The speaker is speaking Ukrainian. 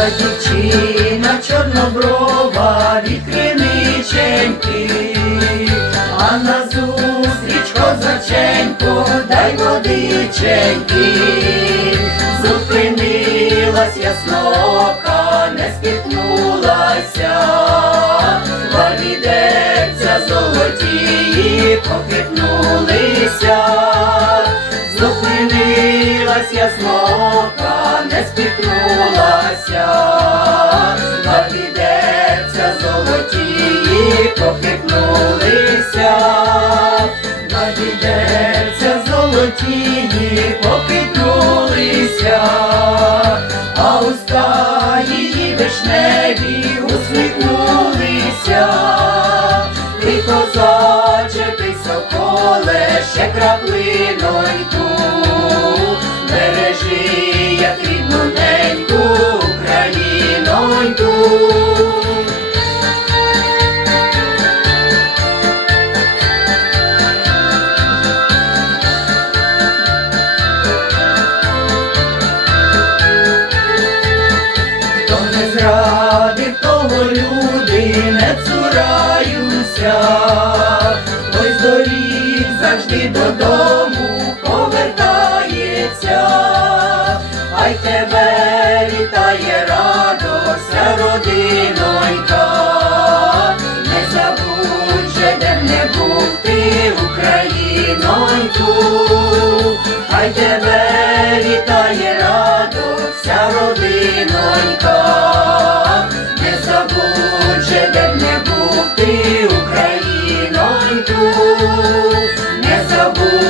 вийшла дівчина, чорноброва від а на назустріч козаченько, дай водиченьки, зупинилась яснока, не спіткнулася, Валідеться золотії поки. Зупинилась яснока, не спіткнулася, два відерця золоті похитнулися, два відерця золотії похитнулися, а уста її вишневі усміхнулися. Ти козаче, ти соколе, ще краплиноньку, зрадив, того люди не цураюся, той з доріг завжди додому повертається, ай тебе вітає радося, родинонька, не забудь же, де не був ти, Україноньку, тебе вітає радося, родинонька, не забудь